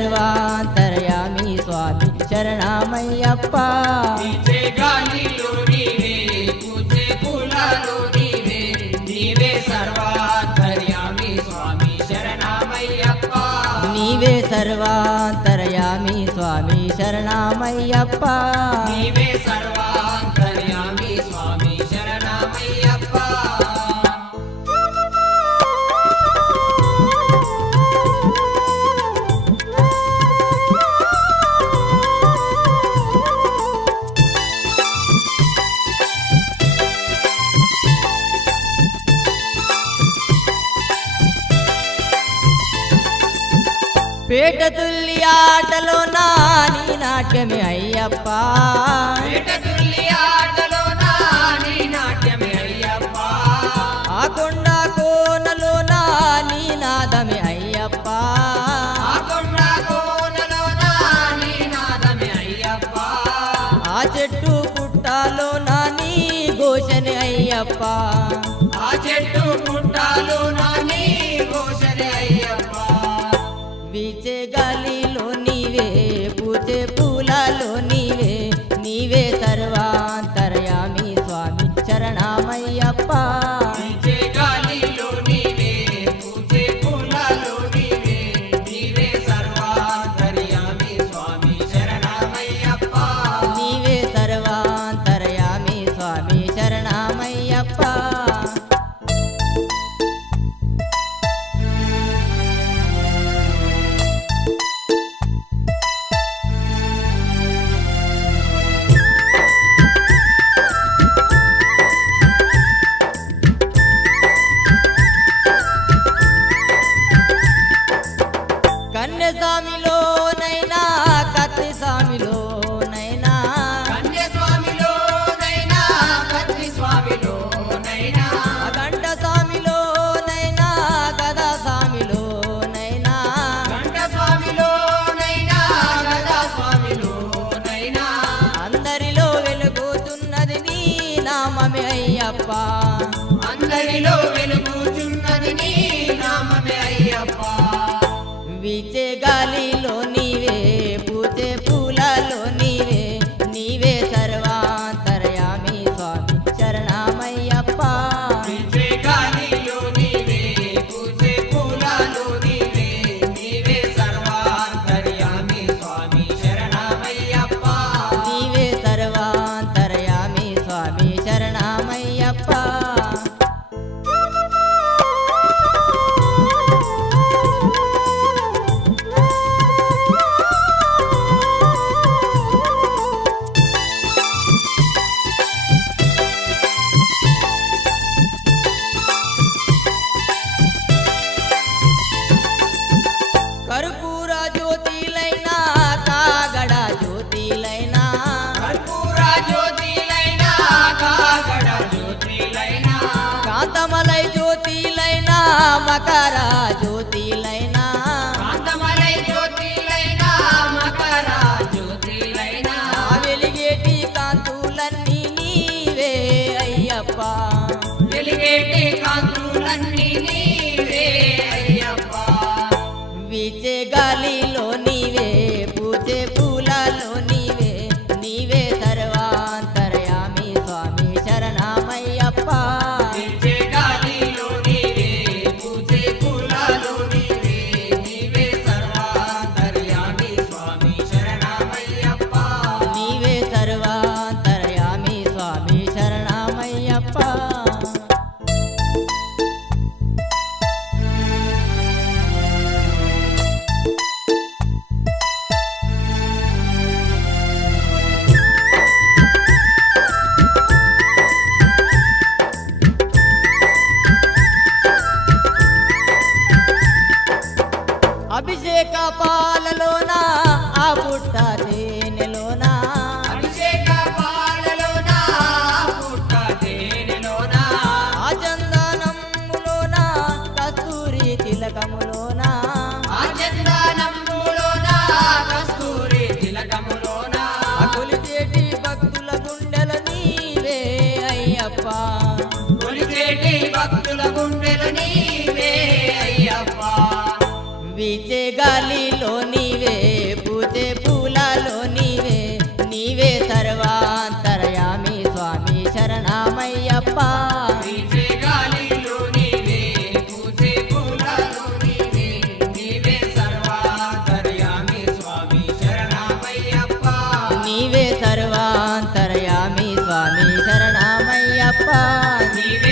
సర్వాంతర్యామి స్వామి శరణమయ్యప్ప నీవే గాలిలో నీవే పూజే పూలలో నీవే నీవే సర్వాంతర్యామి స్వామి శరణమయ్యప్ప నీవే సర్వాంతర్యామి స్వామి శరణమయ్యప్ప నీవే సర్వాంతర్యామి స్వామి శరణమయ్యప్ప పేట తుల్లి ఆటలో నాని నాట్యమే అయ్యప్ప పేట తుల్లి ఆటలో నాని నాట్యమే అయ్యప్ప ఆ కొండ కోనలో నాని నాదమే అయ్యప్ప ఆ కొండ కోనలో నాని నాదమే అయ్యప్ప ఆ చెట్టు పుట్టాలో నాని ఘోషనే అయ్యప్ప ఆ చెట్టు పుట్టాలో నాని ఘోషనే అయ్యప్ప వీచే గాలిలో నీవే పూచే పూలలో నీవే నీవే సర్వాంతర్యామి స్వామి శరణమయ్యప్ప నీవే గాలిలో నీవే పూజే పూలలో నీవే నీవే సర్వాంతర్యామి స్వామి శరణమయ్యప్ప నీవే సర్వాంతర్యామి స్వామి శరణమయ్యప్ప కన్యస్వామిలోనైనా కత్తి స్వామిలోనైనా కన్య స్వామిలోనైనా కత్రి స్వామిలోనైనా గంట స్వామిలోనైనా గదా స్వామిలోనైనా గంట స్వామిలోనైనా గదా స్వామిలోనైనా అందరిలో వెలుగుతున్నది నీ నామమే అయ్యప్ప అందరిలో వెలుగుచున్నది నీ నామమే అయ్యప్ప వీచే గాలిలో నీవే పూచే పూలలో నీవే నీవే సర్వాంతర్యామి స్వామి శరణమయ్యప్ప నీవే గాలిలో నీవే పూజే పూలలో నీవే నీవే సర్వాంతర్యామి స్వామి శరణమయ్యప్ప నీవే సర్వాంతర్యామి స్వామి శరణమయ్యప్ప కర్పూర జ్యోతిలైనా కాగడ జ్యోతిలైనా కర్పూర జ్యోతిలైనా కాగడ జ్యోతిలైనా కాంతమలై జ్యోతిలైనా మకర జ్యోతిలైనా కాంతమలై జ్యోతిలైనా మకర జ్యోతిలైనా వెలిగేటి కాంతులన్నీ నీవే అయ్యప్ప వెలిగేటి కాంతులన్నీ నీవే అయ్యప్ప వీచే గాలిలో నీవే పూచే పూలలో నీవే నీవే సర్వాంతర్యామి స్వామి శరణమయ్యప్ప నీవే గాలిలో నీవే పూజే పూలలో నీవే నీవే సర్వాంతర్యామి స్వామి శరణమయ్యప్ప నీవే సర్వాంతర్యామి స్వామి శరణమయ్యప్ప అభిషేక పాలలోన ఆ పుట్ట తేనెలోనా అభిషేక పాలలోన పుట్ట తేనెలోన ఆ చందనములోన కస్తూరి తిలకములోన ఆ చందనములోన కస్తూరి తిలకములోన కొలిచేటి భక్తుల గుండెల నీవే అయ్యప్ప కొలిచేటి భక్తుల గుండెలు నీవే అయ్యప్ప వీచే గాలిలో నీవే స్వామి శరణమయ్యప్ప నీవే